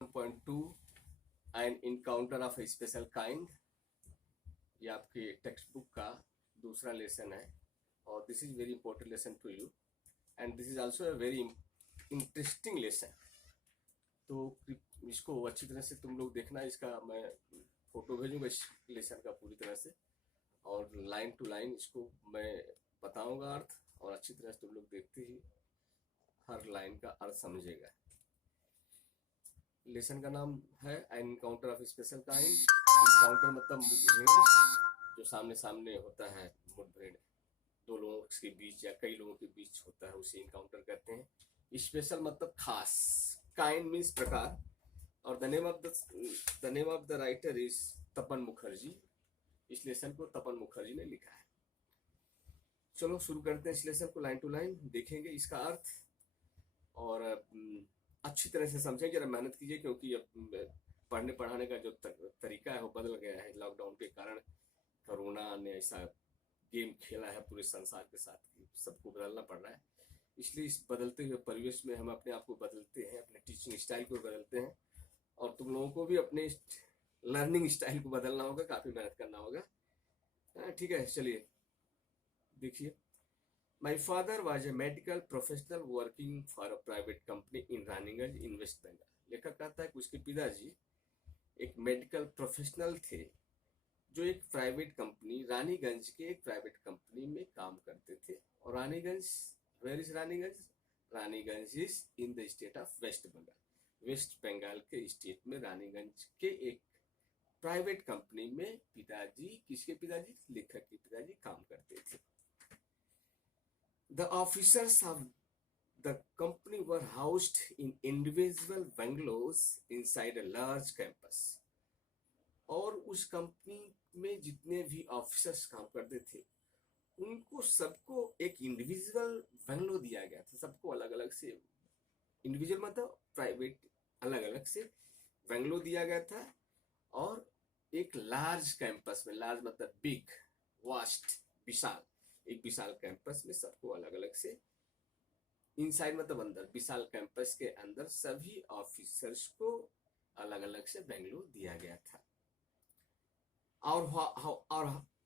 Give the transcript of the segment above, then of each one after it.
1.2 an encounter of a special kind. ये आपके textbook का दूसरा लेसन है और this is very important lesson to you and this is also a very interesting lesson. तो इसको अच्छी तरह से तुम लोग देखना। इसका मैं फोटो भेजूंगा इस लेसन का पूरी तरह से, और लाइन टू लाइन इसको मैं बताऊंगा अर्थ, और अच्छी तरह से तुम लोग देखते ही हर लाइन का अर्थ समझेगा। लेसन का नाम है encounter of special kind. Encounter मतलब मुठभेड़, जो सामने सामने होता है। मुठभेड़ दो लोगों के बीच या कई लोगों के बीच होता है, उसे इनकाउंटर कहते हैं। स्पेशल मतलब खास, काइंड मीन्स प्रकार, और the name of the writer is Tapan Mukherjee. इस लेसन को तपन मुखर्जी ने लिखा है। चलो शुरू करते हैं इस लेसन को, लाइन टू लाइन देखेंगे इसका अर्थ, और अच्छी तरह से समझें। जरा मेहनत कीजिए, क्योंकि अब पढ़ने पढ़ाने का जो तरीका है वो बदल गया है। लॉकडाउन के कारण कोरोना ने ऐसा गेम खेला है पूरे संसार के साथ कि सबको बदलना पड़ रहा है। इसलिए इस बदलते हुए परिवेश में हम अपने आप को बदलते हैं, अपने टीचिंग स्टाइल को बदलते हैं, और तुम लोगों को भी अपने लर्निंग स्टाइल को बदलना होगा, काफ़ी मेहनत करना होगा। ठीक है, चलिए देखिए। My father was a medical professional working for a private company in Raniganj in West Bengal। लेखक कहता है कि उसके पिताजी एक मेडिकल प्रोफेशनल थे जो एक प्राइवेट कंपनी, रानीगंज के एक प्राइवेट कंपनी में काम करते थे। और Raniganj, where is Raniganj? Raniganj is in the state of West Bengal. West Bengal के स्टेट में रानीगंज के एक प्राइवेट कंपनी में पिताजी, किसके पिताजी? लेखक के पिताजी काम करते थे। The officers of the company were housed in individual bungalows inside a large campus। और उस कंपनी में जितने भी ऑफिसर्स काम करते थे, उनको सबको एक इंडिविजुअल बंगलो दिया गया था। सबको अलग अलग से, इंडिविजुअल मतलब प्राइवेट, अलग अलग से बंगलो दिया गया था। और एक लार्ज कैंपस में, लार्ज मतलब बिग, वास्ट, विशाल, एक विशाल कैंपस में सबको अलग अलग से, इनसाइड मतलब अंदर, विशाल कैंपस के अंदर सभी ऑफिसर्स को अलग अलग से बंगलो दिया गया था। और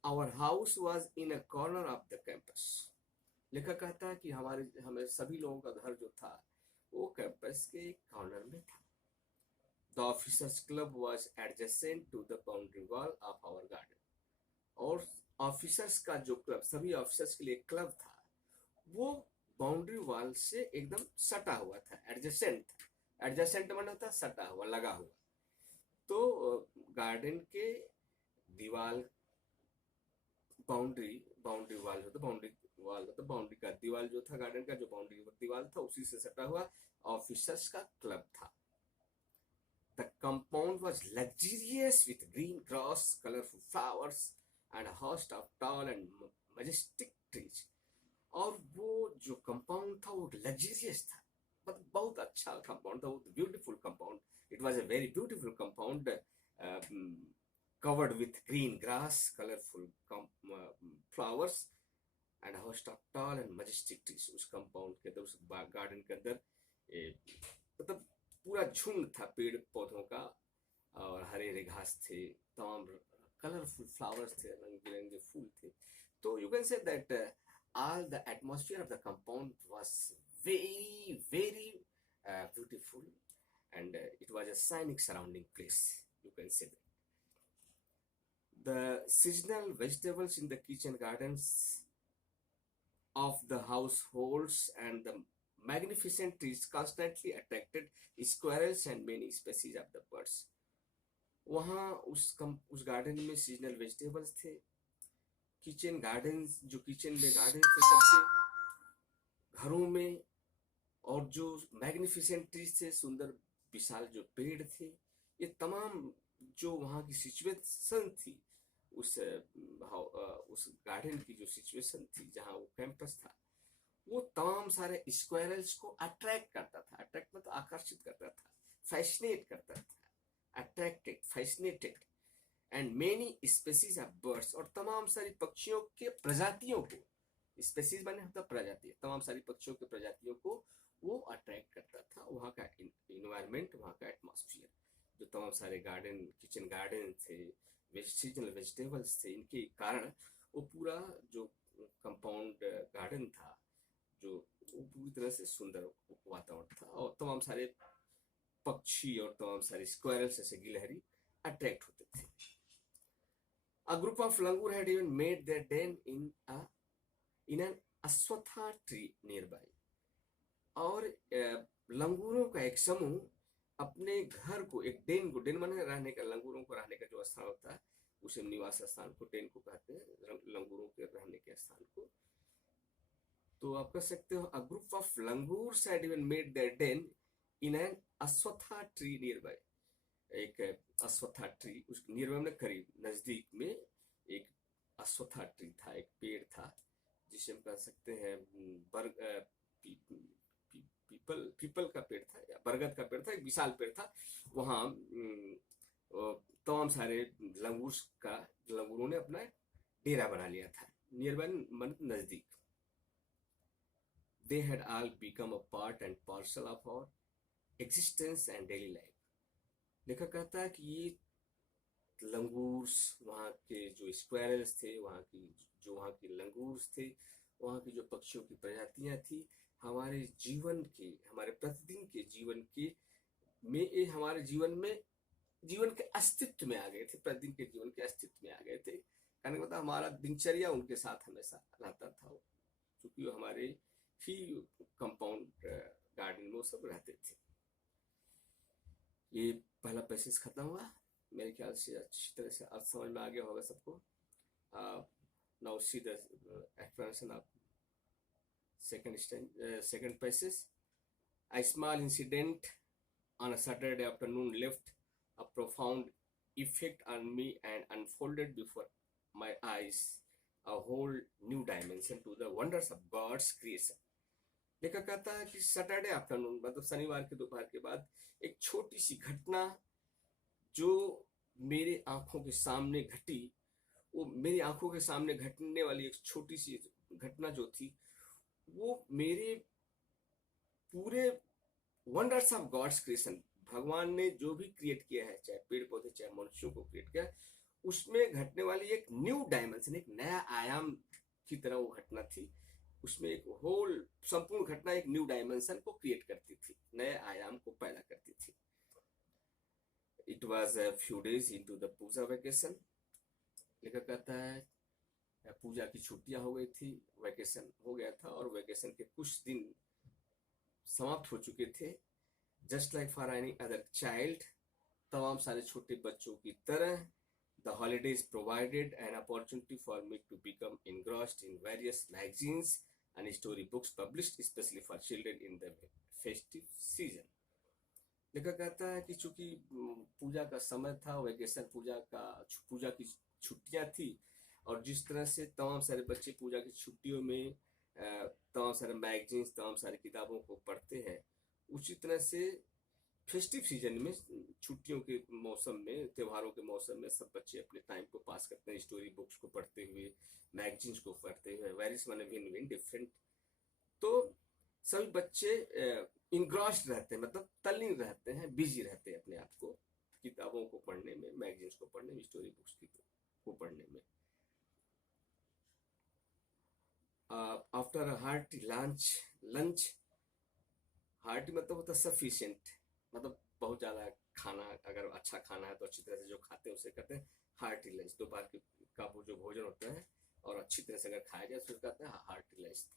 our house was in a corner of the campus. लेखक कहता है कि हमें सभी लोगों का घर जो था वो कैंपस के एक कॉर्नर में था। The officers club was adjacent to the boundary wall of our garden. और ऑफिसर्स का जो क्लब, सभी ऑफिसर्स के लिए क्लब था, वो बाउंड्री वॉल से एकदम सटा हुआ था, एडजेसेंट था। एडजेसेंट मतलब होता सटा हुआ, लगा हुआ। तो गार्डन के दीवार, बाउंड्री, बाउंड्री वॉल होता, बाउंड्री वॉल होता, बाउंड्री का दीवार जो था, गार्डन का जो बाउंड्री दीवार था, उसी से सटा हुआ ऑफिसर्स का क्लब था। The compound was luxurious with green grass, colorful flowers, and a host of tall and majestic trees। और वो जो कंपाउंड था वो लग्जरियस था, मतलब बहुत अच्छा कंपाउंड था, बहुत beautiful compound. It was a very beautiful compound, covered with green grass, colorful flowers, and a host of tall and majestic trees। उस कंपाउंड के अंदर, उस गार्डन के अंदर मतलब पूरा झुंड था पेड़ पौधों का, और हरे हरे घास थे, तमाम कलरफुल फ्लावर्स थे, रंग बिरंगे फूल थे। तो you can say that all the atmosphere of the compound was very beautiful, and it was a scenic surrounding place, you can say that. The seasonal vegetables in the kitchen gardens of the households and the magnificent trees constantly attracted squirrels and many species of the birds। वहाँ उस garden में seasonal vegetables थे। Kitchen gardens, जो kitchen में garden थे सबके घरों में, और जो मैग्निफिसेंट ट्रीज थे, सुंदर विशाल जो पेड़ थे, ये तमाम जो वहाँ की सिचुएशन थी, उस गार्डन की जो सिचुएशन थी जहाँ वो कैंपस था, वो तमाम सारे स्क्वायरल्स को अट्रैक्ट करता था। अट्रैक्ट मतलब आकर्षित करता था, फैसिनेट करता था, attracted, fascinated. And many species of birds, और तमाम सारी पक्षियों के प्रजातियों को, स्पेसीज माने होता प्रजाति, तमाम सारी पक्षियों के प्रजातियों को वो अट्रैक्ट करता था। वहाँ का इन्वायरमेंट, वहाँ का एटमॉस्फेयर, जो तमाम सारे गार्डन, किचन गार्डन थे, सीजनल वेजिटेबल्स थे, इनके कारण वो पूरा जो कंपाउंड गार्डन था, जो वो पूरी तरह से सुंदर वातावरण था, और तमाम सारे पक्षी और तमाम सारे स्क्वायरल्स जैसे गिलहरी अट्रैक्ट होते थे। A group of langur had even made their den in an अश्वत्था tree nearby। और लंगूरों का एक समूह अपने घर को, एक डेन को, डेन माने रहने का, लंगूरों को रहने का जो स्थान होता है उसे निवास स्थान को डेन को कहते हैं, लंगूरों के रहने के स्थान को। तो आप कह सकते हो a group of langurs had even made their den in an अश्वत्था tree nearby। एक अश्वत्था ट्री, उस नियर में करीब नजदीक में एक अश्वत्था ट्री था, एक पेड़ था, जिसे हम कह सकते हैं बर्ग पीपल का पेड़ था या बरगद का पेड़ था, एक विशाल पेड़ था। वहाँ तमाम सारे लंगूरों ने अपना डेरा बना लिया था, नियर बाय, नजदीक। They had all become a part and parcel of our existence and daily life। लेखक कहता है कि ये लंगूर्स, वहाँ के जो स्क्वायरल्स थे, वहाँ की लंगूर्स थे, वहाँ की जो पक्षियों की प्रजातियां थी, हमारे जीवन के, हमारे प्रतिदिन के जीवन के में, हमारे जीवन के अस्तित्व में आ गए थे, प्रतिदिन के जीवन के अस्तित्व में आ गए थे। कहने का मतलब हमारा दिनचर्या उनके साथ हमेशा रहता था, क्योंकि वो हमारे ही कंपाउंड गार्डन में वो सब रहते थे। ये पहला पैसेज खत्म हुआ, मेरे ख्याल से अच्छी तरह से अर्थ समझ में आ गया होगा सबको। Now see the explanation of second passage। A small incident on a Saturday afternoon left a profound effect on me and unfolded before my eyes a whole new dimension to the wonders of God's creation। लेखक कहता है कि Saturday afternoon, मतलब शनिवार के दोपहर के बाद, एक छोटी सी घटना जो मेरे आंखों के सामने घटी, वो मेरी आंखों के सामने घटने वाली एक छोटी सी घटना जो थी, वो मेरे पूरे वंडर्स ऑफ गॉड्स क्रिएशन, भगवान ने जो भी क्रिएट किया है, चाहे पेड़ पौधे, चाहे मनुष्यों को क्रिएट किया, उसमें घटने वाली एक न्यू डायमेंशन, एक नया आयाम की तरह वो घटना थी। उसमें एक होल संपूर्ण घटना एक न्यू डायमेंशन को क्रिएट करती थी, नए आयाम को पैदा करती थी। It was a few days into the puja vacation. लेखक कहता है पूजा की छुट्टियां हो गई थी, वैकेशन हो गया था, और वैकेशन के कुछ दिन समाप्त हो चुके थे। Just like for any other child, तमाम सारे छोटे बच्चों की तरह, the holidays provided an opportunity for me to become engrossed in various magazines and story books published especially for children in the festive season। लेखक कहता है कि चूंकि पूजा का समय था, वैकेशन, पूजा की छुट्टियां थी, और जिस तरह से तमाम सारे बच्चे पूजा की छुट्टियों में तमाम सारे मैगजीन्स, तमाम सारी किताबों को पढ़ते हैं, उसी तरह से फेस्टिव सीजन में, छुट्टियों के मौसम में, त्योहारों के मौसम में सब बच्चे अपने टाइम को पास करते हैं स्टोरी बुक्स को पढ़ते हुए, मैगजीन्स को पढ़ते हुए, वेरियस माने भिन्न डिफरेंट। तो सभी बच्चे इंग्रॉस्ड रहते हैं, मतलब तल्लीन रहते हैं, बिजी रहते हैं अपने आप को किताबों को पढ़ने में, मैगजीन्स को पढ़ने में, स्टोरी बुक्स को पढ़ने में। After a hearty lunch, hearty मतलब होता है सफिशिएंट, मतलब बहुत ज्यादा खाना, अगर अच्छा खाना है तो अच्छी तरह से जो खाते हैं उसे कहते हैं हार्टी लंच। दोपहर का वो जो भोजन होता है और अच्छी तरह से अगर खाया जाए तो कहते हैं हार्टी लंच।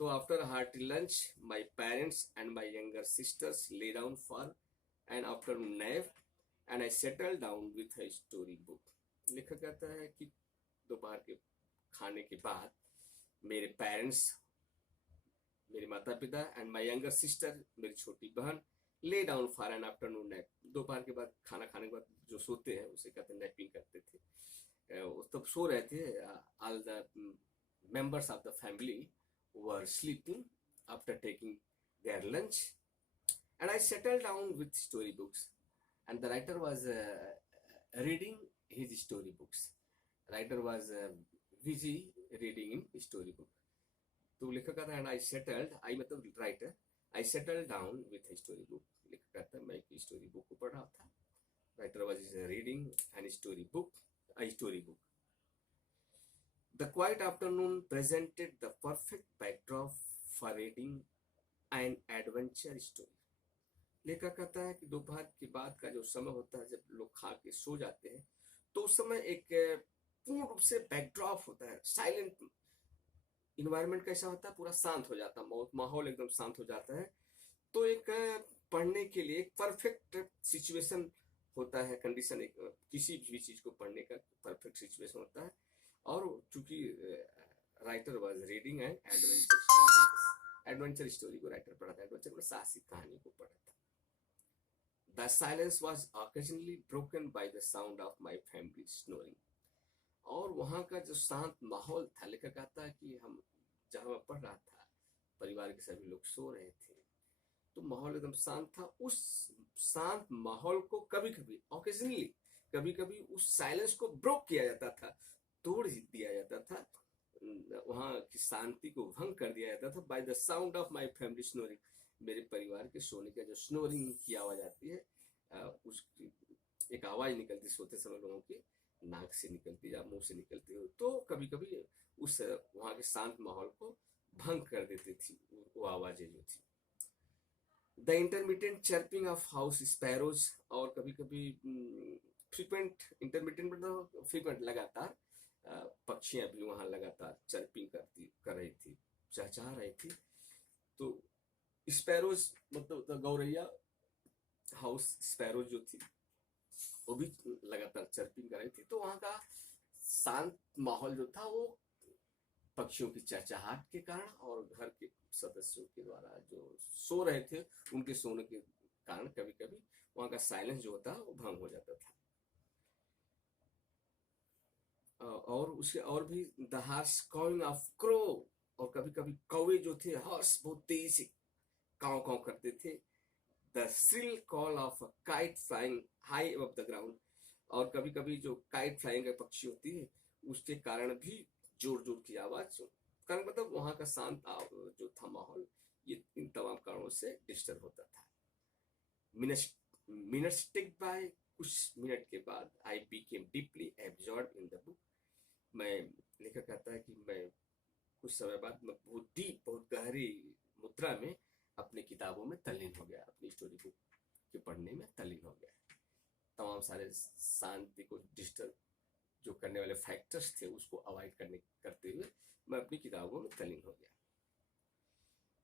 तो after hearty lunch my parents and my younger sisters lay down for an afternoon nap and I settle down with a story book. लेखक कहता है कि दोपहर के खाने के बाद मेरे पेरेंट्स, मेरे माता पिता, एंड माय यंगर सिस्टर, मेरी छोटी बहन, lay down for an afternoon nap, दोपहर के बाद, खाना खाने के बाद जो सोते हैं उसे कहते हैं नैपिंग करते थे, तब सो रहे थे। All the members of the family were sleeping after taking their lunch and I settle down with story books and the writer was reading his story books. Writer was busy reading in story book। तो लेखक कहता है आई settled, आई मतलब writer, I settle down with story book. लिखा कहता है मैं एक स्टोरी बुक को पढ़ रहा था। Writer was reading an story book, a story book. The quiet afternoon presented the perfect backdrop for reading an adventure story. लेखक कहता है कि दोपहर के बाद का जो समय होता है जब लोग खा के सो जाते हैं, तो उस समय एक पूर्ण रूप से बैकड्रॉप होता है, साइलेंट इन्वायरमेंट कैसा होता है, पूरा शांत हो जाता है, माहौल एकदम शांत हो जाता है। तो एक पढ़ने के लिए एक परफेक्ट सिचुएशन होता है, कंडीशन, एक किसी भी चीज को पढ़ने का परफेक्ट सिचुएशन होता है। और चूंकि writer was reading an adventure story को राइटर पढ़ा था, एडवेंचर में साहसिक कहानी को पढ़ा था। The silence was occasionally broken by the sound of my family snoring. और वहां का जो शांत माहौल था, लेखक कहता है कि हम जहां मैं पढ़ रहा था, परिवार के सभी लोग सो रहे थे, तो माहौल एकदम शांत था। उस शांत माहौल को कभी कभी ऑकेजनली, कभी कभी उस साइलेंस को ब्रोक किया जाता था, तोड़ दिया जाता था, वहां की शांति को भंग कर दिया जाता था by the sound of my family snoring. मेरे परिवार के सोने का जो स्नोरिंग की आवाज आती है, उसकी एक आवाज निकलती सोते समय लोगों की नाक से निकलती या मुंह से निकलती हो, तो कभी कभी उस वहां के शांत माहौल को भंग कर देती थी वो आवाजें जो थी। The intermediate chirping of house sparrows, और कभी कभी फ्रीक्वेंट, इंटरमीडिएट मतलब फ्रीक्वेंट, लगातार पक्षियां भी वहां लगातार चर्पिंग कर रही थी, चहचहा रही थी। तो स्पैरोज मतलब गौरैया, हाउस स्पैरोज जो थी वो भी लगातार चर्पिंग कर रही थी। तो वहां का शांत माहौल जो था वो पक्षियों की चहचहाहट के कारण और घर के सदस्यों के द्वारा जो सो रहे थे उनके सोने के कारण कभी कभी वहां का साइलेंस जो होता है वो भंग हो जाता था। और उसके और भी द हार्श कॉइंग ऑफ क्रो, और कभी कभी कौवे जो थे हर्ष बहुत तेजी से काव काव करते थे। The shrill call of a kite flying high above the ground, और कभी कभी जो काइट फ्लाइंग का पक्षी होती है उसके कारण भी जोर जोर की आवाज, कारण मतलब वहां का शांत जो था माहौल, ये इन तमाम कारणों से डिस्टर्ब होता था। मिनट्स टिक बाय, कुछ मिनट के बाद I became deeply absorb in the book. मैं, लेखक कहता है कि मैं कुछ समय बाद मैं बहुत डीप, बहुत गहरी मुद्रा में अपनी किताबों में तल्लीन हो गया, अपनी स्टोरी बुक के पढ़ने में तल्लीन हो गया। तमाम सारे शांति को डिस्टर्ब जो करने वाले फैक्टर्स थे उसको अवॉइड करते हुए मैं अपनी किताबों में तल्लीन हो गया।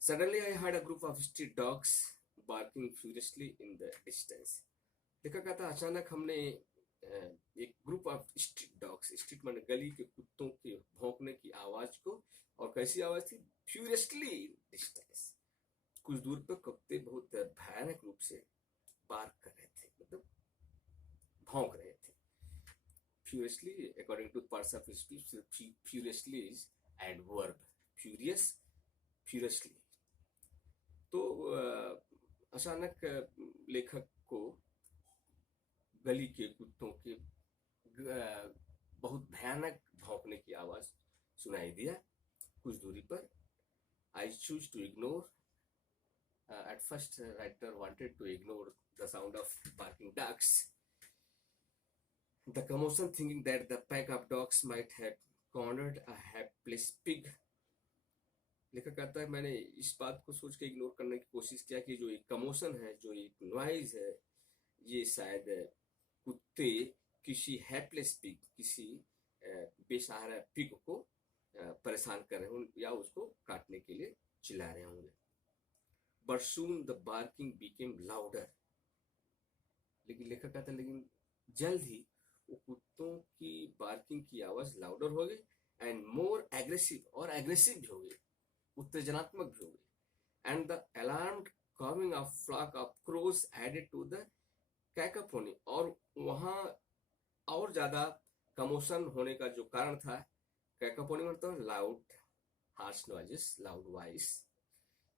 Suddenly I heard a group of street dogs barking furiously in the distance. देखा कहता अचानक हमने एक group of street dogs, street माने गली के कुत्तों के भौंकने की आवाज को, और कैसी आवाज थी, फ्यूरियसली इन डिस्टेंस, कुछ दूर पर कुत्ते बहुत भयानक रूप से बार्क कर रहे थे, मतलब भौंक रहे थे। Furiously, according to parts of speech, furiously is adverb. Furious, furiously. तो अचानक लेखक को गली के कुत्तों के बहुत भयानक भौंकने की आवाज सुनाई दिया कुछ दूरी पर। I choose to ignore. At first, writer wanted to ignore the sound of barking dogs. The commotion, thinking that the pack of dogs might have cornered a helpless pig. लेखक कहता है मैंने इस बात को सोच के इग्नोर करने की कोशिश किया कि जो एक कमोशन है, जो एक नॉइज है, ये शायद कुत्ते किसी हेल्पलेस पिग, किसी बेसहारा पिग को परेशान कर रहे होंगे या उसको काटने के लिए चिल्ला रहे होंगे। But soon the barking became louder. लेकिन लेखक कहता है लेकिन जल्द ही वो कुत्तों की बार्किंग की आवाज लाउडर हो गई एंड मोर एग्रेसिव, और एग्रेसिव भी हो गई, उत्तेजनात्मक भी हो गई। And the alarmed cawing of flock of crows added to the cacophony, और वहां और ज्यादा कमोशन होने का जो कारण था, कैकोफोनी मतलब loud harsh noises, loud voice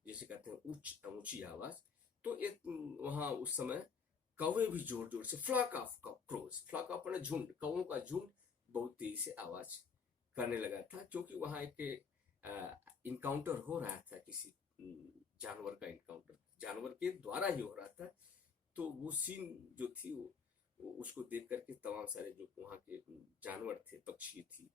जिसे कहते हैं उच्च ऊंची आवाज। तो एक वहां उस समय कौवे भी जोर जोर से, flock of crows, flock of ने झुंड, कौवों का झुंड बहुत तेजी से आवाज करने लगा था, क्योंकि वहां एक इनकाउंटर हो रहा था किसी जानवर का इनकाउंटर जानवर के द्वारा ही हो रहा था। तो वो सीन जो थी वो उसको देख करके तमाम सारे जो वहाँ के जानवर थे, पक्षी थी,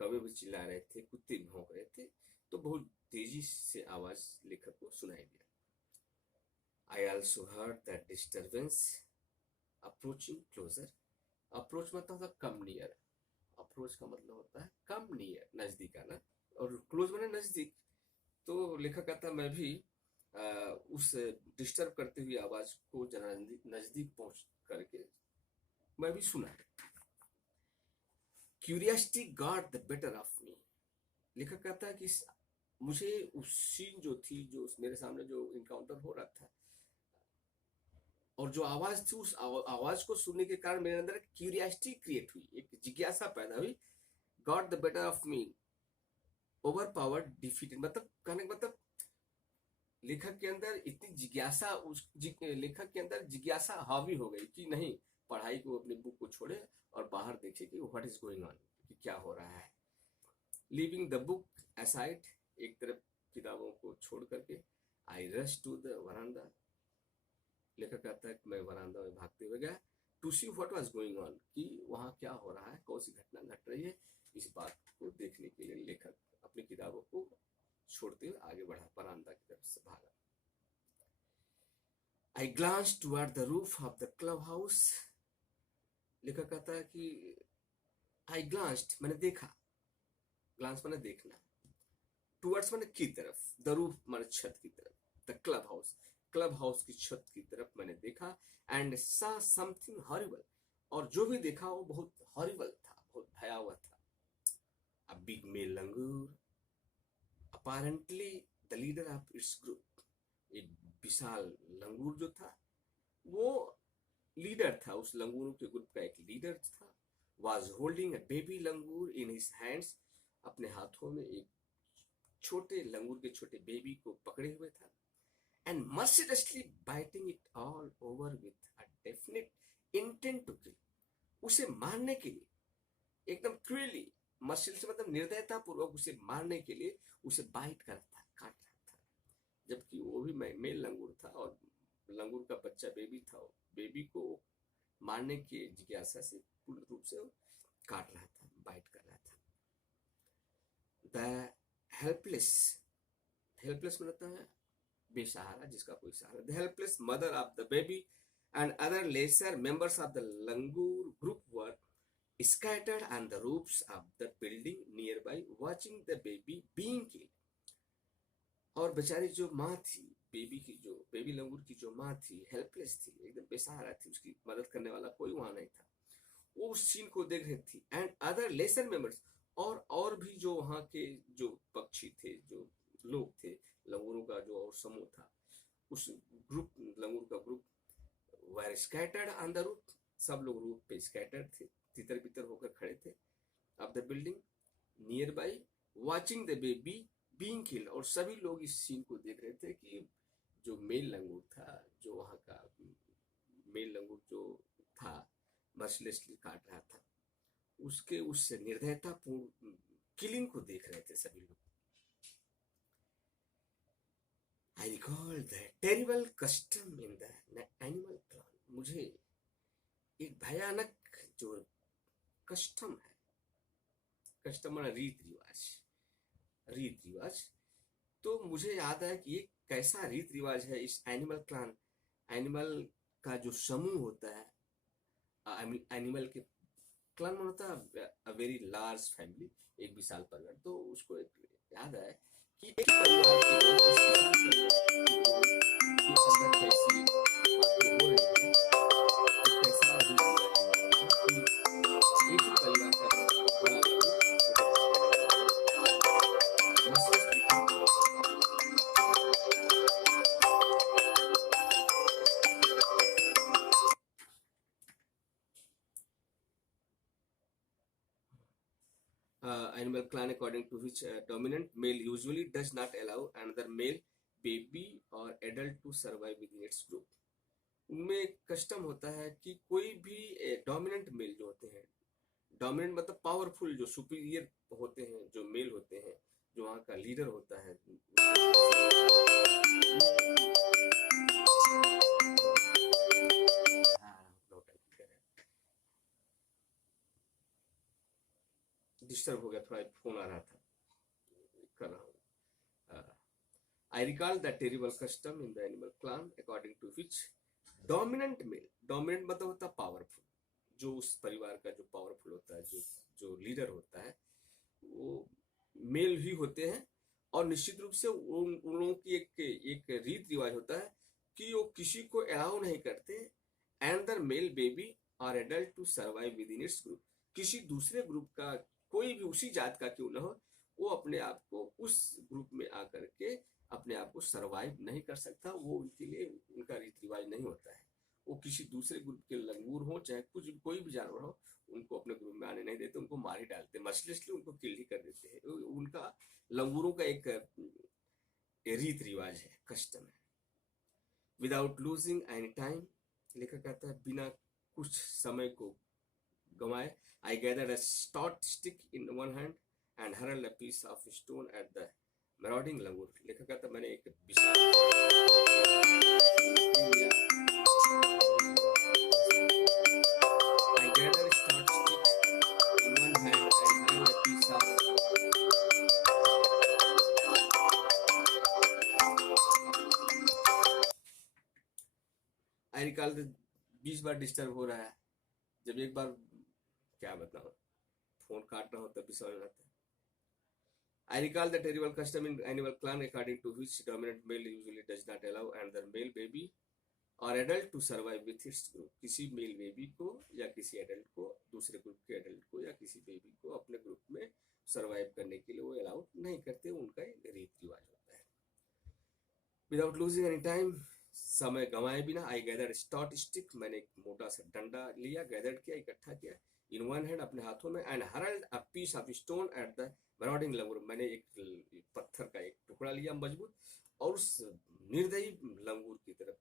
कौवे भी चिल्ला रहे थे, कुत्ते भी भौंक रहे थे। तो बहुत तेजी से आवाज लेखक को सुनाई दिया। I also heard that disturbance approaching closer. Approach मतलब होता कम नियर, अप्रोच का मतलब होता है कम नियर, नजदीक आना, और क्लोज माने नजदीक। तो लेखक कहता मैं भी उस डिस्टर्ब करते हुए आवाज को जरा नजदीक पहुंच करके मैं भी सुना। Curiosity got the better of me. लेखक कहता है कि मुझे उस सीन जो थी, जो मेरे सामने जो इनकाउंटर हो रहा था और जो आवाज थी, उस आवाज को सुनने के कारण मेरे अंदर क्यूरियोसिटी क्रिएट हुई, एक जिज्ञासा पैदा हुई। Got the better of me, over power defeated, मतलब कहने का मतलब लेखक के अंदर इतनी जिज्ञासा, लेखक के अंदर जिज्ञासा हावी हो गई कि नहीं, पढ़ाई को, अपनी बुक को छोड़े और बाहर देखे कि व्हाट इज गोइंग ऑन, कि क्या हो रहा है। लीविंग द बुक असाइड, एक तरफ किताबों को छोड़ करके, I rush to the veranda. लेखक कहता है कि मैं वरांडा में भागते हुए गया, to see what was going on, कि वहां क्या हो रहा है, कौन सी घटना घट रही है, इस बात को देखने के लिए लेखक अपनी किताबों को छोड़ते हुए आगे बढ़ा, वरांडा की तरफ से भागा। I glance toward the roof of the club house. लेखक कहता है कि आई ग्लांस्ड मैंने देखा, ग्लांस मैंने देखना, टुवर्ड्स मैंने की तरफ, द रूफ मैंने छत की तरफ, द क्लब हाउस की छत की तरफ मैंने देखा। एंड सा समथिंग हॉरिबल, और जो भी देखा वो बहुत हॉरिबल था, बहुत भयावह था। A big male langur, apparently the leader of its group. एक विशाल लंगूर जो था वो लीडर था, उस लंगूरों के ग्रुप का एक लीडर था। Was holding a baby langur in his hands, अपने हाथों में एक छोटे लंगूर के छोटे बेबी को पकड़े हुए था। And mercilessly biting it all over with a definite intent to kill, उसे मारने के लिए, एकदम क्रूअली, मर्सिल से मतलब निर्दयता पूर्वक उसे मारने के लिए उसे बाइट कर रहा था, काट रहा था। जबकि वो भी मेल लंगूर था और लंगूर का बच्चा बेबी था, बेबी को मारने की जिज्ञासा से पूर्ण रूप से काट रहा था, बाइट कर रहा था। द हेल्पलेस, हेल्पलेस मतलब है बेसहारा, जिसका कोई सहारा। The helpless mother of the baby and other lesser members of the langur group were scattered on the roofs of the building nearby watching the baby being killed। और बेचारी जो माँ थी, बेबी की, जो बेबी लंगूर की जो माँ थी, हेल्पलेस थी, एकदम बेसहारा थी, उसकी मदद करने वाला कोई वहां नहीं था, वो उस सीन को देख रही थी। एंड अदर लेसर मेंबर्स, और भी जो वहां के जो पक्षी थे, जो लोग थे, लंगूरों का जो और समूह था, उस ग्रुप, लंगूर का group, were scattered on the roof, सब लोग रूफ पे स्कैटर्ड थे, तितर बितर होकर खड़े थे, of the building near by, watching the baby being killed, और सभी लोग इस सीन को देख रहे थे कि जो मेल लंगूर था, जो वहां का मेल लंगूर जो था, मर्सिलेसली काट रहा था, उसके उस निर्दयतापूर्ण किलिंग को देख रहे थे सभी लोग। I recall the terrible custom in the animal clone, मुझे एक भयानक जो कस्टम है, कस्टम माना रीत रिवाज, रीत रिवाज, तो मुझे याद है कि ये कैसा रीत रिवाज है इस एनिमल क्लान, एनिमल का जो समूह होता है, एनिमल के क्लान में होता है अ वेरी लार्ज फैमिली, एक विशाल परिवार। तो उसको एक याद है कि एक परिवार के लोग, इस विशाल परिवार के अंदर कैसी बातें हो रही हैं, एक कैसा रीत रिवाज है कि एक ही परिवार का बड़ा लंगूर मर्सिलेसली काट दिया। Animal clan according to which dominant male usually does not allow another male baby or adult to survive within its group। उनमें एक कस्टम होता है कि कोई भी डोमिनेंट मेल जो होते हैं, डोमिनेंट मतलब पावरफुल, जो सुपीरियर होते हैं, जो मेल होते हैं, जो वहाँ का लीडर होता है, डिस्टर्ब हो गया, थोड़ा फोन आ रहा था, कर रहा हूँ। I recall that terrible custom in the animal clan according to which dominant male, dominant मतलब होता है पावरफुल, जो उस परिवार का जो पावरफुल होता है, जो लीडर होता है, वो मेल ही होते हैं। और निश्चित रूप से उन लोगों की एक रीत रिवाज होता है कि वो किसी को अलाउ नहीं करते एंडर मेल बेबी और adult to survive within its group. किसी दूसरे ग्रुप का कोई भी उसी जात का क्यों ना हो, वो अपने आप को उस ग्रुप में आकर के अपने आप को सरवाइव नहीं कर सकता। वो उनके लिए उनका रीत रिवाज नहीं होता है। वो किसी दूसरे ग्रुप के लंगूर हो चाहे कुछ कोई भी जानवर हो, उनको अपने ग्रुप में आने नहीं देते, उनको मार ही डालते, मर्सिलेसली उनको किल ही कर देते हैं। उनका लंगूरों का एक रीत रिवाज है, कस्टम है। विदाउट लूजिंग एनी टाइम, लेखक कहता है बिना कुछ समय को गंवाए, I gathered a stout stick in one hand and hurled a piece of stone at the marauding langur. लेखक कहता है मैंने एक I gathered short stick in one hand and hurled a piece of I recall the 20 bar disturb हो रहा है। जब एक बार क्या बताऊं, फोन काटना हो तब भी समझ आता है। I recall the terrible custom in animal clan according to which dominant male usually does not allow another male baby और adult to survive with its group. किसी मेल बेबी को या किसी एडल्ट को दूसरे ग्रुप के एडल्ट को या किसी बेबी को अपने ग्रुप में सर्वाइव करने के लिए वो अलाउड नहीं करते, उनका एक रीत रिवाज होता है। विदाउट लूजिंग एनी टाइम, समय गंवाए बिना, आई गैदर्ड स्टॉट स्टिक, मैंने एक मोटा सा डंडा लिया, गैदर्ड किया, इकट्ठा किया, इन वन हैंड अपने हाथों में, and hurled a piece of stone at the marauding langur, मैंने एक पत्थर का एक टुकड़ा लिया मजबूत और उस निर्दयी लंगूर की तरफ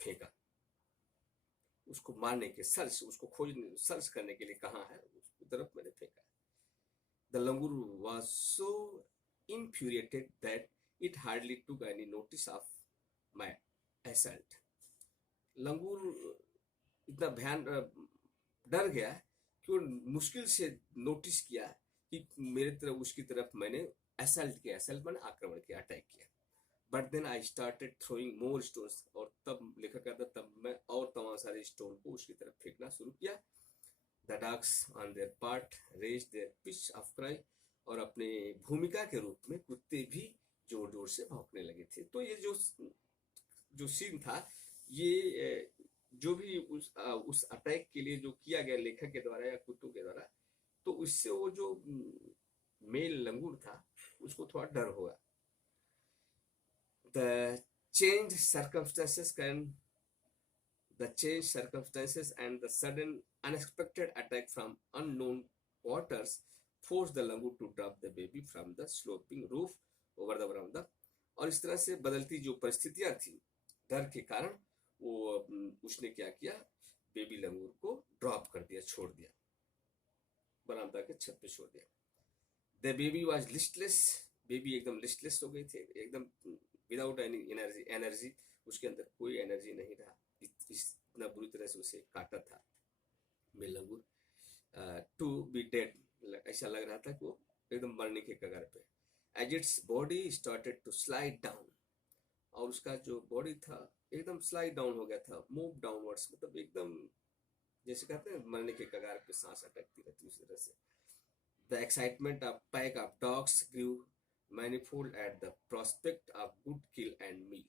फेंका, उसको मारने के सर्च, उसको खोजने सर्च करने के लिए कहाँ है उसकी तरफ मैंने फेंका। The langur was so infuriated that it hardly took any notice of my assault। लंगूर इतना डर गया कि वो मुश्किल से नोटिस किया कि मेरे तरफ उसकी तरफ मैंने असल्ट किया, असल्ट मैंने आक्रमण किया, अटैक किया। But then I started throwing more stones, और तब लिखा कहता तब मैं और तमाम सारे स्टोन को उसकी तरफ फेंकना शुरू किया। The dogs on their part raise their pitch of cry, और अपने भूमिका के रूप में कुत्ते भी जोर जोर से भौंकने लगे थे। तो ये जो सीन था, ये जो भी उस अटैक के लिए जो किया गया लेखक के द्वारा या कुत्तों के द्वारा, तो उससे वो जो मेल लंगूर था उसको थोड़ा डर हुआ। The changed circumstances and the sudden unexpected attack from unknown quarters forced the langur to drop the baby from the sloping roof over the veranda। और इस तरह से बदलती जो परिस्थितियां थी डर के कारण, वो उसने क्या किया, बेबी लंगूर को ड्रॉप कर दिया, छोड़ दिया, बरामदा के छत पे छोड़ दिया। The baby was listless, baby एकदम लिस्टलेस हो गई थी, एकदम विदाउट एनी एनर्जी, उसके अंदर कोई एनर्जी नहीं रहा, इतना बुरी तरह से उसे काटा था मेल लंगूर। टू बी डेड, ऐसा लग रहा था कि वो एकदम मरने के कगार पे। As its body started to slide down, और उसका जो बॉडी था एकदम स्लाइड डाउन हो गया था, मूव डाउनवर्ड्स, मतलब एकदम जैसे कहते हैं मरने के कगार पे सांस अटकती रहती उसी तरह से। The excitement of pack of dogs grew manifold at the prospect of good kill and meal.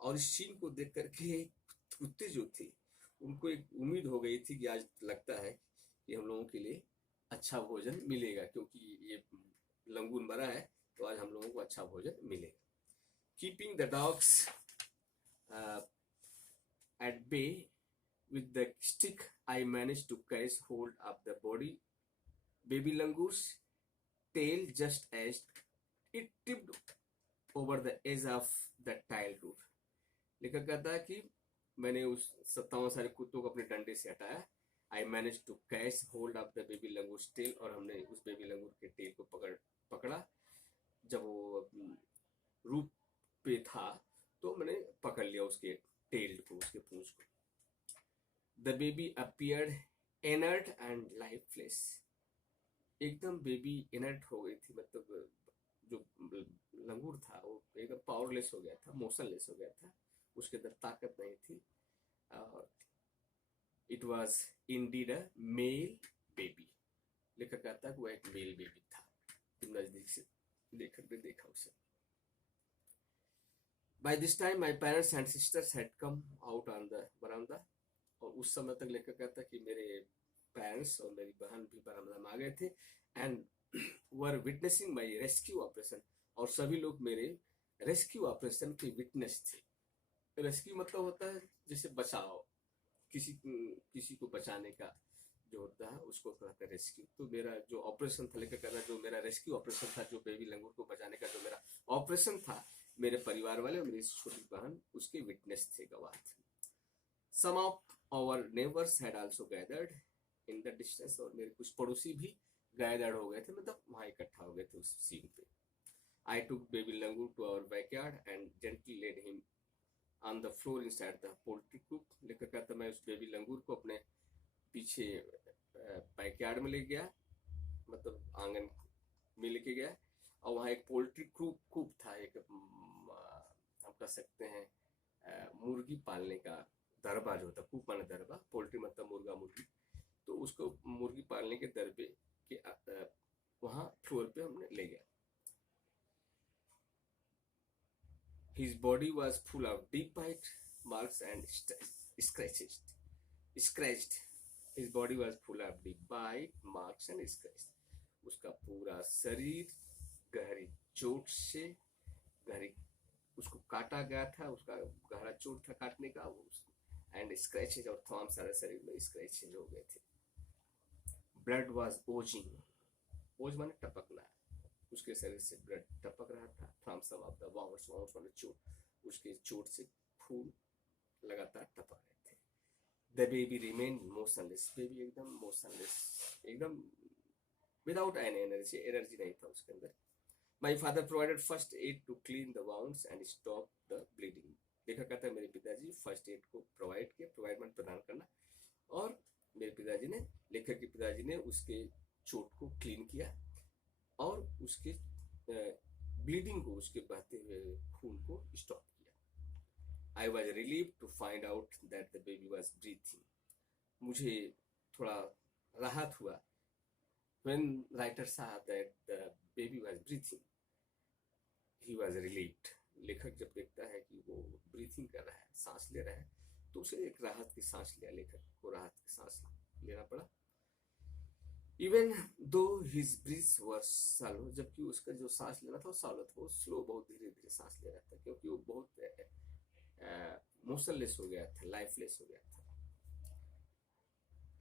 और इस सीन को देख करके कुत्ते जो थे उनको एक उम्मीद हो गई थी कि आज लगता है कि हम लोगों के लिए अच्छा भोजन मिलेगा, क्योंकि ये लंगूर मरा है तो आज हम लोगों को अच्छा भोजन मिलेगा। Keeping the dogs at bay with the stick, I managed to catch hold of the baby langoor's tail just as it tipped over the edge of the tile roof। लेखक कहता है कि मैंने उस तमाम सारे कुत्तों को अपने डंडे से हटाया। I managed to catch hold of the baby langoor's tail, और हमने उस बेबी लंगूर के टेल को पकड़ा जब वो रूप पे था तो मैंने पकड़ लिया उसके टेल को, उसके पूंछ को। The baby appeared inert and lifeless. एकदम बेबी इनर्ट हो गई थी, मतलब जो लंगूर था वो एकदम पावरलेस हो गया था, मोशनलेस हो गया था, उसके अंदर ताकत नहीं थी। और it was indeed a male baby. लेखक कहता है कि वो एक मेल बेबी था। तुम नजदीक से लेखक ने देखा उसे। By this time my parents and sisters had come out on the veranda। और उस समय तक लेखक कहता है कि मेरे पेरेंट्स और मेरी बहन भी बरामदा में आ गए थे and were witnessing my rescue operation. और सभी लोग मेरे रेस्क्यू ऑपरेशन के विटनेस थे। रेस्क्यू मतलब होता है जैसे बचाओ, किसी को बचाने का जो होता है उसको कहते हैं रेस्क्यू। तो मेरा जो ऑपरेशन था, लेकर कहना जो मेरा रेस्क्यू ऑपरेशन था, जो बेबी लंगूर को बचाने का जो मेरा ऑपरेशन था, मेरे परिवार वाले और मेरी छोटी बहन उसके विटनेस थे, गवाह थे। Some of our neighbours had also gathered in the distance. और मेरे कुछ पड़ोसी भी गैदर्ड हो गए थे, मतलब वहां इकट्ठा हो गए थे उस सीन पे। I took baby langur to our backyard and gently laid him on the floor inside the poultry coop. लेकर कहता मैं उस बेबी लंगूर को अपने पीछे बैकयार्ड में ले गया, मतलब आंगन में लेके गया। और वहाँ एक पोल्ट्री कूप था, एक हम कह सकते हैं मुर्गी पालने का दरबा जो होता है, कूप माने दरबा, पोल्ट्री मतलब मुर्गा मुर्गी। तो उसको मुर्गी पालने के दरबे के वहाँ फ्लोर पे हमने ले गया। His body was full of deep bite marks and scratched. His body was full of deep bite marks and scratched. उसका पूरा शरीर गहरी चोट से, गहरी उसको काटा गया था, उसका गहरा चोट था काटने का, वो एंड स्क्रैचेज, और तमाम सारे शरीर में स्क्रैचेज हो गए थे। Blood was Ojing. ओज माने टपकना, उसके शरीर से ब्लड टपक रहा था। From some of the wounds, wounds माने चोट, उसके चोट से खून लगातार टपक रहे थे। The baby remain motionless. Baby एकदम मोशनलेस, एकदम विदाउट एनी एनर्जी, एनर्जी नहीं था उसके अंदर। My father provided first aid to clean the wounds and stop the bleeding. देखा कहता है मेरे पिताजी फर्स्ट एड को प्रोवाइड किया, प्रोवाइडमेंट प्रदान करना, और मेरे पिताजी ने, लेखक के पिताजी ने उसके चोट को क्लीन किया और उसके ब्लीडिंग को, उसके बहते हुए खून को स्टॉप किया। I was relieve to find out that the baby was breathing. मुझे थोड़ा राहत हुआ when writer saw that the baby was breathing, he was relieved। लेखक जब देखता है कि वो ब्रीथिंग कर रहा है, सांस ले रहा है, तो उसे एक राहत की सांस लिया, लेखक को राहत की सांस लेना पड़ा। Even though his breathe was slow, जबकि उसका जो सांस लेना था वो स्लो था, वो स्लो, बहुत धीरे धीरे सांस ले रहा था, क्योंकि वो बहुत मोशनलेस हो गया था, लाइफलेस हो गया था।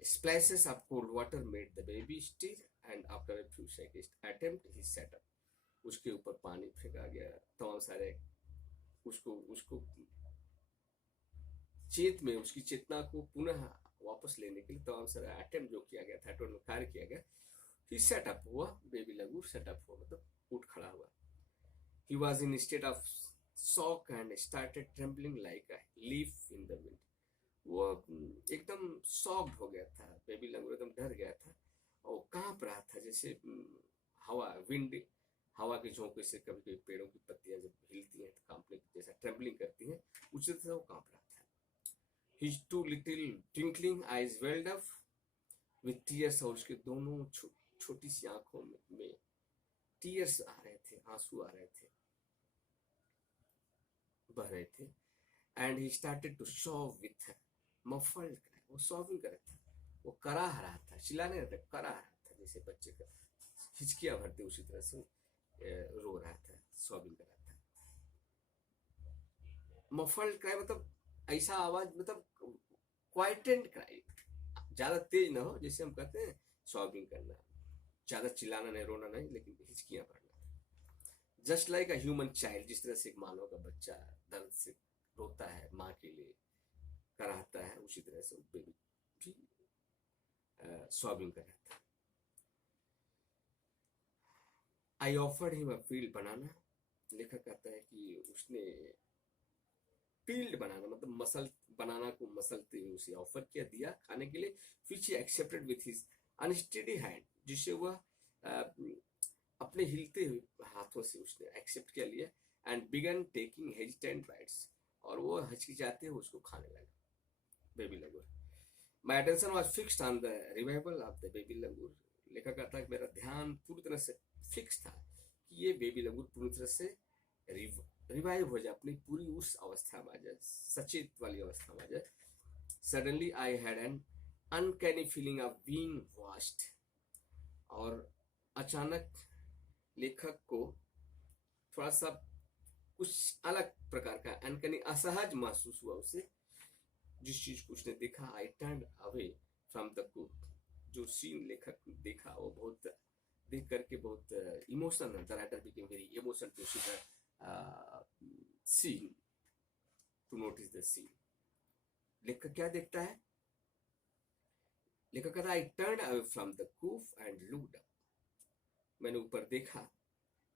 Splashes of cold water made the baby stir and after a few seconds attempt he sat up। उसके ऊपर पानी फेंका गया, तमाम सारे उसको उसको चेत में, उसकी चेतना को पुनः वापस लेने के लिए तमाम सारा अटेम्प्ट जो किया गया था, कार्य किया गया। ही सेट अप हुआ, बेबी लंगूर सेट अप हुआ, मतलब उठ खड़ा हुआ। He was in state of shock and started trembling like a leaf in the wind. वो एकदम शॉक्ड हो गया था, बेबी लंगूर एकदम डर गया था और कांप रहा था, जैसे हवा, विंड, हवा के झोंके से कभी कभी पेड़ों की पत्तियां जब हिलती हैं तो कांपने की जैसा ट्रेम्बलिंग करती हैं, उसी तरह वो कांप रहा था। His two little twinkling eyes welled up with tears. और उसके दोनों छोटी सी आंखों में टीयर्स आ रहे थे, आंसू आ रहे थे, बह रहे थे। And he started to sob with muffled cry. वो सॉविंग कर रहा था, वो कराह रहा था, चिल्लाने रहा था, कराह रहा था, जैसे बच्चे का हिचकियां भरते उसी तरह से रो रहा था, सॉविंग कर रहा था। मफल्ड क्राई मतलब ऐसा आवाज, मतलब क्वाइटेंट क्राई, ज्यादा तेज ना हो, जैसे हम कहते हैं सॉविंग करना, ज्यादा चिल्लाना नहीं, रोना नहीं, लेकिन हिचकियां भरना। Just like a human child, जिस तरह से एक मानव का बच्चा दर्द से रोता है, माँ के लिए कराहता है, उसी तरह से बेबी भी सॉबिंग कर रहा था। I offered him a field banana, लेखक कहता है कि उसने फील्ड बनाना मतलब मसल बनाना को मसलते हुए उसे ऑफर किया, दिया खाने के लिए। फिर accepted with his unsteady hand, जिसे वह अपने हिलते हुए हाथों से उसने एक्सेप्ट किया लिया। And begin taking hesitant bytes, और वो हिचकिचाते हुए उसको खाने लगा baby langur. My attention was fixed on the revival of the baby लंगूर, लेखक कहता है कि मेरा ध्यान पूरी तरह से फिक्स था कि ये बेबी लंगूर पूरी तरह से रिवाइव हो जाए, अपनी पूरी उस अवस्था में आ जाए, सचेत वाली अवस्था में आ जाए। Suddenly I had an uncanny feeling of being watched, और अचानक लेखक को थोड़ा सा कुछ अलग प्रकार का अनकैनी असहज महसूस हुआ उसे, जिस चीज को उसने देखा। I turn away from the cook, जो सीन लेखक ने देखा वो बहुत देख करके बहुत emotional, the writer became very emotional to see the scene, to notice the scene. लेखक क्या देखता है? लेखक कहता है I turn away from the coop and looked up, मैंने ऊपर देखा।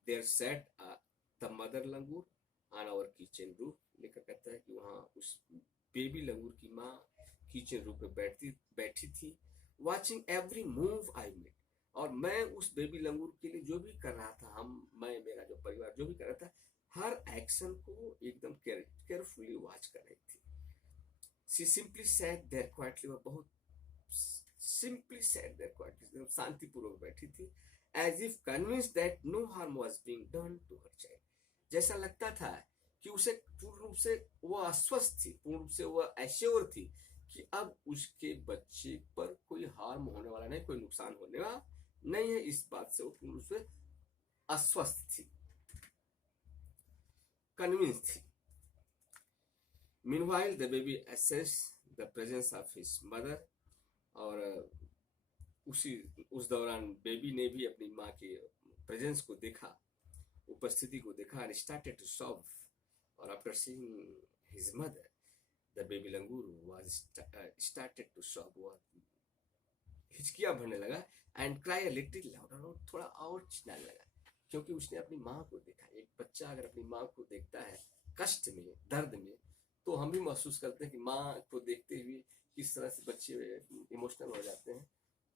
There sat the mother langur on our kitchen roof, लेखक कहता है कि वहाँ उस बेबी लंगूर की माँ किचन रूफ पे बैठी थी। Watching every move I made, और मैं उस बेबी लंगूर के लिए जो भी कर रहा था, मैं मेरा जो परिवार जो भी कर रहा था, हर एक्शन को एकदम केयरफुली वॉच कर रही थी। She simply sat there quietly, वह बहुत सिंपली सैट देयर क्वाइटली, शांतिपूर्वक बैठी थी। As if convinced that no harm was being done to her child, जैसा लगता था कि उसे पूर्ण रूप से वह आश्वस्त थी, पूर्ण रूप से वह एश्योर थी कि अब उसके बच्चे पर कोई हार्म होने वाला नहीं, कोई नुकसान होने वाला नहीं है। इस बात से वो पूर्ण रूप से आश्वस्त थी, कन्विंस थी। Meanwhile the baby assessed the presence of his mother, और उस दौरान बेबी ने भी अपनी माँ के प्रेजेंस को देखा, उपस्थिति को देखा। एंड स्टार्टेड टू सॉब, और after seeing his mother the baby langur was started to sob, वह हिचकियां भरने लगा। And cry a little louder, और थोड़ा और चिल्लाने लगा, क्योंकि उसने अपनी माँ को देखा। एक बच्चा अगर अपनी माँ को देखता है कष्ट में, दर्द में, तो हम भी महसूस करते हैं कि माँ को देखते हुए किस तरह से बच्चे इमोशनल हो जाते हैं।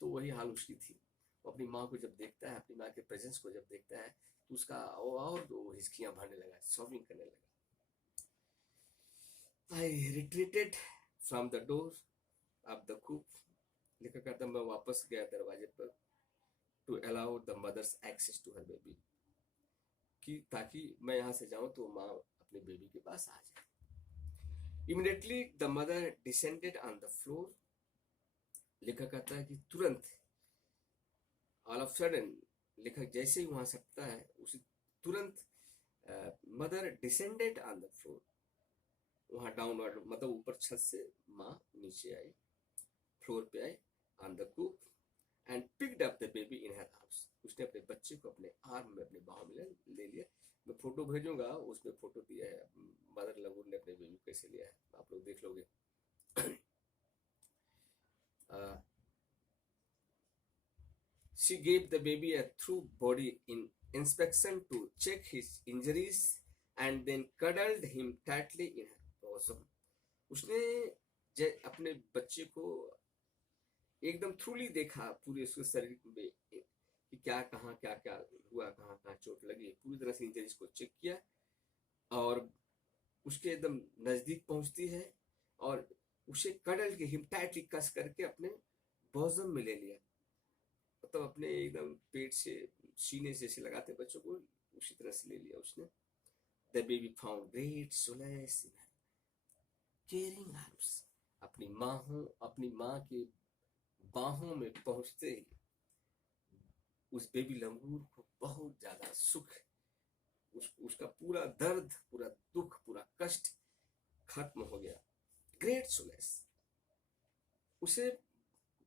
तो वही हाल उसकी थी। वो अपनी माँ को जब देखता है, अपनी माँ के प्रेजेंस को जब देखता है, तो उसका और दो हिचकियां भरने लगा, सॉबिंग करने लगा। I retreated from the door of the coop, लिखा करता मैं वापस गया दरवाजे पर, to allow the mother's access to her baby, कि ताकि मैं यहाँ से जाऊँ तो माँ अपने बेबी के पास आ जाए। Immediately the mother descended on the floor, लेखक कहता है कि तुरंत, ऑल ऑफ सडन, लेखक जैसे ही वहां से हटता है उसी तुरंत mother descended on the floor, वहां डाउनवर्ड मतलब ऊपर छत से माँ नीचे आई, फ्लोर पे आई, on the coop, and picked up the baby in her arms, उसने अपने बच्चे को अपने आर्म में, अपने बाहों में ले लिया। मैं फोटो भेजूंगा, उसमें फोटो दिया है मदर लंगूर ने अपने बेबी को कैसे लिया है, आप लोग देख लोगे। She gave the baby a thorough body inspection to check his injuries and then cuddled him tightly in her bosom. उसने अपने बच्चे को एकदम थ्रूली देखा, पूरे उसके शरीर में कि क्या कहाँ क्या क्या हुआ, कहाँ कहाँ चोट लगी, पूरी तरह से इंजरीज को चेक किया, और उसके एकदम नजदीक पहुंचती है और उसे कडल के हिम टाइटली कस करके अपने बोजम में ले लिया, मतलब अपने एकदम पेट से सीने से ऐसे लगाते बच्चों को, उसी तरह से ले लिया उसने। The baby found great solace in her caring arms, अपनी माँ के बाहों में पहुंचते ही उस बेबी लंगूर को बहुत ज्यादा सुख, उसका पूरा दर्द, पूरा दुख, पूरा कष्ट खत्म हो गया। ग्रेट सोलेस, उसे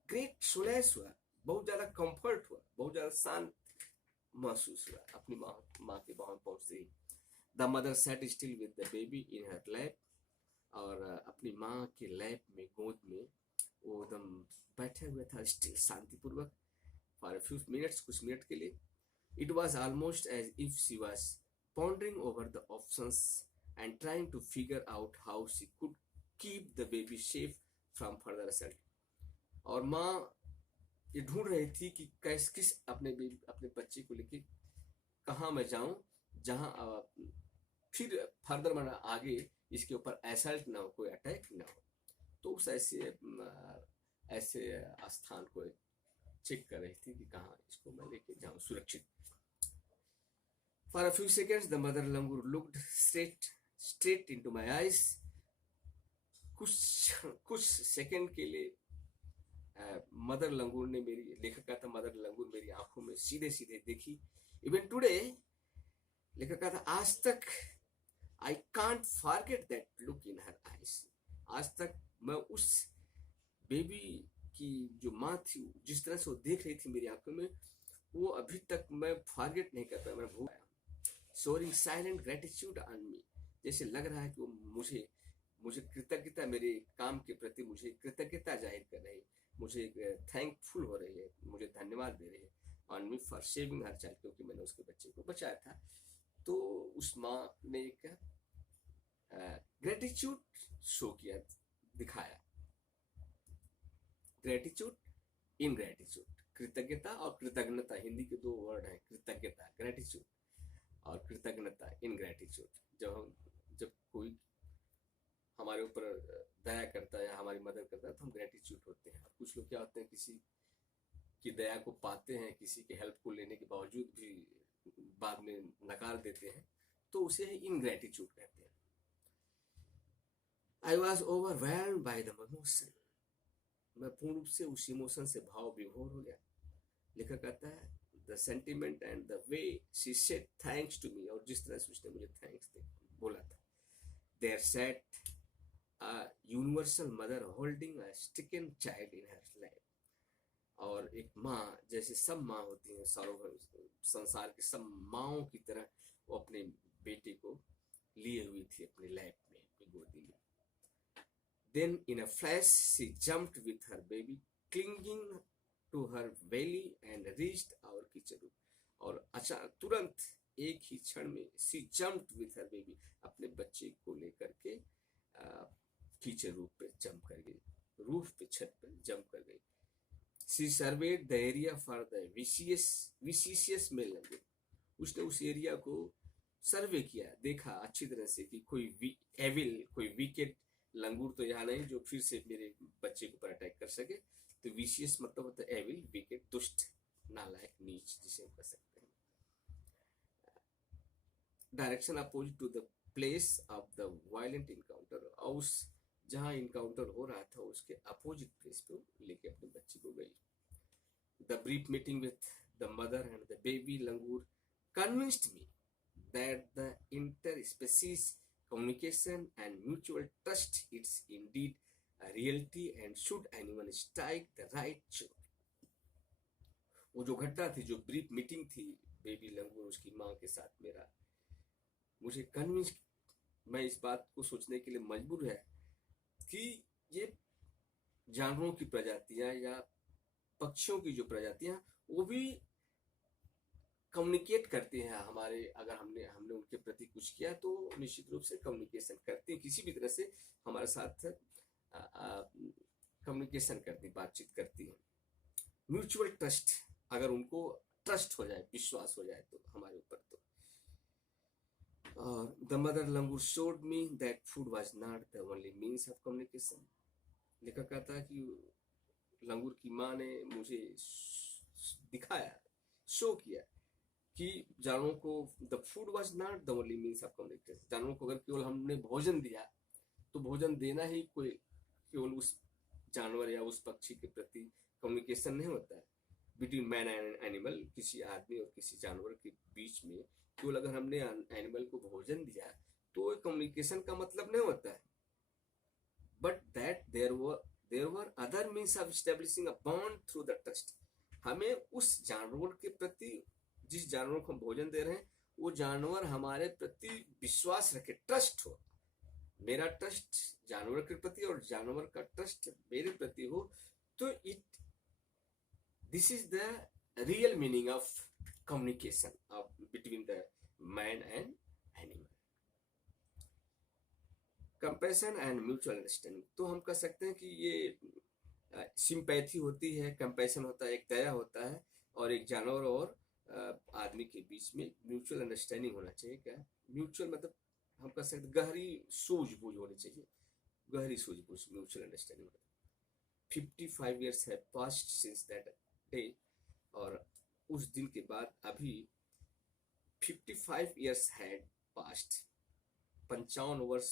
ग्रेट सोलेस हुआ, बहुत ज्यादा कंफर्ट हुआ, बहुत ज्यादा शांत महसूस हुआ अपनी माँ के बाहों में पहुंचते ही। The mother sat still with the baby in her lap, और अपनी माँ के लैप में, गोद में वो एकदम बैठे हुए था, स्टिल शांतिपूर्वक, फॉर फ्यू मिनट्स, कुछ मिनट के लिए। It was almost as if she was pondering over the options and trying to figure out how she could keep the baby safe from further assault. और माँ ये ढूंढ रही थी कि किस अपने बच्चे को लेके कहाँ मैं जाऊं जहां फिर फर्दर मैंने आगे इसके ऊपर असल्ट ना हो, कोई अटैक ना हो। तो उस ऐसे स्थान को चेक कर रही थी कि कहाँ इसको मैं लेके जाऊं सुरक्षित। For a few seconds, the mother langur looked straight into my eyes. कुछ सेकंड के लिए मदर लंगूर ने लेखक था मदर लंगूर मेरी आंखों में सीधे सीधे देखी। इवन टुडे, लेखक था, आज तक I can't forget that look in her eyes. आज तक मैं उस बेबी की जो माँ थी, जिस तरह से वो देख रही थी मेरी आंखों में, वो अभी तक मैं फॉरगेट नहीं कर पाया, मैं भूल आया। Shoring silent gratitude on me, जैसे लग रहा है कि वो मुझे कृतज्ञता, मेरे काम के प्रति मुझे कृतज्ञता जाहिर कर रही है, मुझे थैंकफुल हो रही है, मुझे धन्यवाद दे रही है on me for saving her child, क्योंकि मैंने उसके बच्चे को बचाया था। तो उस माँ ने एक ग्रेटिट्यूड शो किया, दिखाया। ग्रेटिट्यूड, इनग्रेटिट्यूड, कृतज्ञता और कृतज्ञता, हिंदी के दो वर्ड हैं, कृतज्ञता ग्रेटिट्यूड और कृतज्ञता इनग्रेटिट्यूड। जब कोई हमारे ऊपर दया करता है या हमारी मदद करता है तो हम ग्रेटिट्यूड होते हैं। और कुछ लोग क्या होते हैं, किसी की दया को पाते हैं, किसी के हेल्प को लेने के बावजूद भी बाद में नकार देते हैं, तो उसे इनग्रेटिट्यूड कहते हैं। I was overwhelmed by the emotion, मैं पूर्ण रूप से उस इमोशन से भाव विभोर हो गया। लेखक कहता है, the sentiment and the way she said thanks to me, और जिस तरह से उसने मुझे थैंक्स बोला था। There sat a universal mother holding a stricken child in her lap, और एक माँ, जैसे सब माँ होती हैं, संसार की सब माँओं की तरह वो अपने बेटे को लिए हुई थी अपने लैप में, अपनी गोदी में। Then in a flash she jumped with her baby clinging to her belly and reached our kitchen room, और अचानक तुरंत एक ही क्षण में she jumped with her baby, अपने बच्चे को लेकर के किचन रूफ पे जंप कर गई, रूफ पे, छत पे जंप कर गई। She surveyed the area for the vicious male langur, उसने उस एरिया को सर्वे किया, देखा अच्छी तरह से कि कोई एविल, कोई विकेट लंगूर तो यहाँ नहीं जो फिर से मेरे बच्चे के ऊपर अटैक कर सके। तो विशियस मतलब होता है एविल, विकेट दुष्ट, नालायक, नीच, जिसे हम कह सकते हैं। Direction opposite to the place of the violent encounter, और उस जहाँ इनकाउंटर हो रहा था उसके अपोजिट प्लेस पे लेके अपने बच्चे को गई। The brief meeting with the mother and the baby langur convinced me that the interspecies communication and mutual trust is indeed a reality and should anyone strike the right chord. वो जो घटना थी, जो ब्रीफ मीटिंग थी baby लंगूर उसकी माँ के साथ मेरा, मुझे कन्विंस, मैं इस बात को सोचने के लिए मजबूर है कि ये जानवरों की प्रजातियां या पक्षियों की जो प्रजातियां, वो भी कम्युनिकेट करते हैं हमारे, अगर हमने उनके प्रति कुछ किया तो निश्चित रूप से कम्युनिकेशन करते हैं, किसी भी तरह से हमारे साथ कम्युनिकेशन करती, बातचीत करती है। म्यूचुअल ट्रस्ट, अगर उनको ट्रस्ट हो जाए, विश्वास हो जाए तो हमारे ऊपर। तो the mother langur showed me that food was not the only means of communication. लेखक कहता है कि लंगूर की माँ ने मुझे दिखाया, शो किया कि जानवरों को the food was not the only means of communication. जानवरों को अगर केवल हमने भोजन दिया तो भोजन देना ही कोई केवल उस जानवर या उस पक्षी के प्रति कम्युनिकेशन नहीं होता है। बिटवीन मैन एंड एनिमल, किसी आदमी और किसी जानवर के बीच में केवल अगर हमने एनिमल को भोजन दिया तो कम्युनिकेशन का मतलब नहीं होता है। But that there were other means of establishing a bond through the trust. हमें उस जानवर के प्रति, जिस जानवर को हम भोजन दे रहे हैं, वो जानवर हमारे प्रति विश्वास रखे, ट्रस्ट हो। मेरा ट्रस्ट जानवर के प्रति और जानवर का ट्रस्ट मेरे प्रति हो, तो this is the real meaning of communication of between the man and animal. Compassion and mutual understanding, तो हम कह सकते हैं कि ये सिंपैथी होती है, कंपैशन होता है, एक दया होता है, और एक जानवर और आदमी के बीच में म्यूचुअल अंडरस्टैंडिंग होना चाहिए। क्या म्यूचुअल मतलब हम कह सकते हैं गहरी सूझबूझ होनी चाहिए, गहरी सूझबूझ, mutual understanding. 55 years have passed since that day, और उस दिन के बाद अभी 55 years had passed, 55 वर्ष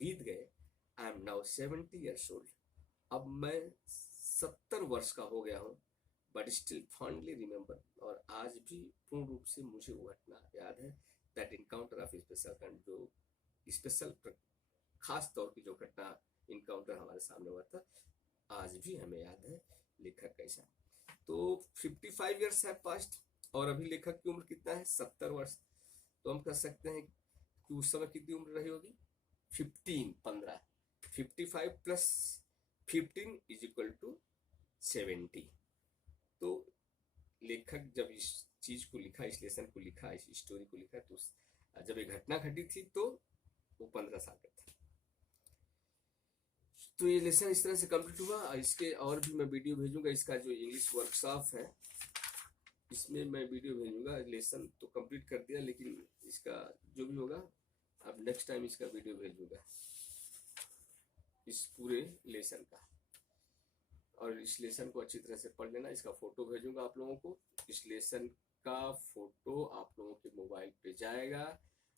बीत गए। I am now 70 years old, अब मैं 70 वर्ष का हो गया हूँ। बट स्टिल फॉन्डली रिमेंबर, और आज भी पूर्ण रूप से मुझे वो घटना याद है, that encounter of special kind, जो स्पेशल खास तौर की जो घटना इनकाउंटर हमारे सामने हुआ था, आज भी हमें याद है। लेखक कैसा, तो 55 years have passed, और अभी लेखक की उम्र कितना है, 70 वर्ष। तो हम कह सकते हैं कि उस समय कितनी उम्र रही होगी, 15 55 प्लस 15 इज इक्वल टू 70। तो लेखक जब इस चीज को लिखा, इस लेसन को लिखा, इस स्टोरी को लिखा, तो जब ये घटना घटी थी तो वो 15 साल का था। तो ये लेसन इस तरह से कंप्लीट हुआ। इसके और भी मैं वीडियो भेजूंगा, इसका जो इंग्लिश वर्कशॉप है इसमें मैं वीडियो भेजूंगा। लेसन तो कंप्लीट कर दिया, लेकिन इसका जो भी होगा अब नेक्स्ट टाइम इसका वीडियो भेजूंगा, इस पूरे लेसन का। और इस लेसन को अच्छी तरह से पढ़ लेना, इसका फोटो भेजूंगा आप लोगों को। इस लेसन का फोटो आप लोगों के मोबाइल पे जाएगा।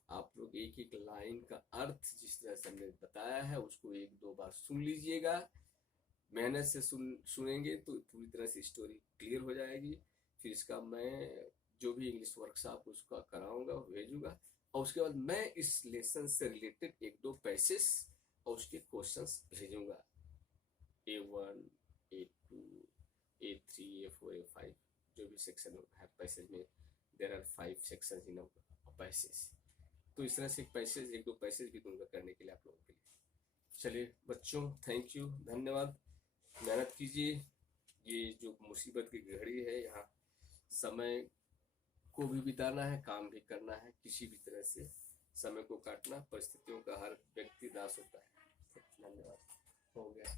आप लोग एक एक लाइन का अर्थ जिस तरह से हमने बताया है उसको 1-2 बार सुन लीजिएगा। मेहनत से सुनेंगे तो पूरी तरह से स्टोरी क्लियर हो जाएगी। फिर इसका मैं जो भी इंग्लिश वर्कशॉप उसका कराऊंगा, भेजूंगा, और उसके बाद मैं इस लेसन से रिलेटेड 1-2 पैसेज और उसके क्वेश्चंस भेजूंगा। A1, A2, A3, A4, A5 जो भी सेक्शन है पैसेज में, there are 5 sections in a passage. तो इस तरह से एक पैसेज, 1-2 पैसेज भी दूंगा करने के लिए आप लोगों के लिए। चलिए बच्चों, थैंक यू, धन्यवाद, मेहनत कीजिए। ये जो मुसीबत की घड़ी है, यहाँ समय को भी बिताना है, काम भी करना है, किसी भी तरह से समय को काटना, परिस्थितियों का हर व्यक्ति दास होता है। धन्यवाद, हो गया।